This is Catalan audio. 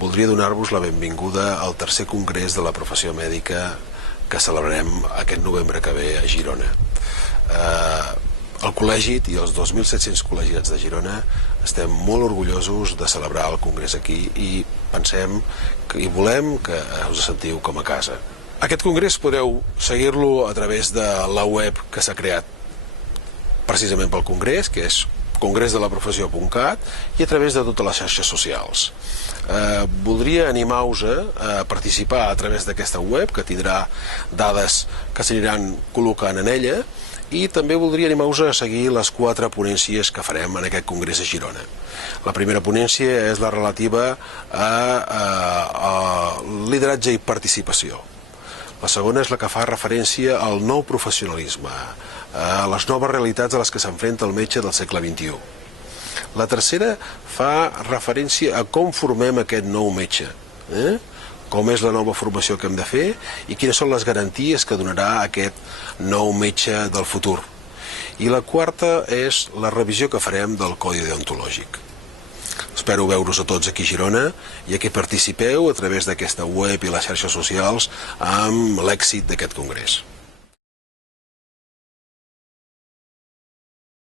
voldria donar-vos la benvinguda al tercer congrés de la professió mèdica que celebrarem aquest novembre que ve a Girona. El col·legi i els 2.700 col·legiats de Girona estem molt orgullosos de celebrar el congrés aquí i pensem i volem que us sentiu com a casa. Aquest congrés podeu seguir-lo a través de la web que s'ha creat precisament pel congrés, que és congressdelaprofessió.cat, i a través de totes les xarxes socials. Voldria animar-vos a participar a través d'aquesta web, que tindrà dades que s'aniran col·locant en ella, i també voldria animar-vos a seguir les 4 ponències que farem en aquest congrés a Girona. La primera ponència és la relativa a lideratge i participació. La segona és la que fa referència al nou professionalisme, a les noves realitats a les que s'enfrenta el metge del segle XXI. La tercera fa referència a com formem aquest nou metge, com és la nova formació que hem de fer i quines són les garanties que donarà aquest nou metge del futur. I la quarta és la revisió que farem del codi deontològic. Espero veure-us a tots aquí a Girona i que participeu a través d'aquesta web i les xarxes socials amb l'èxit d'aquest congrés.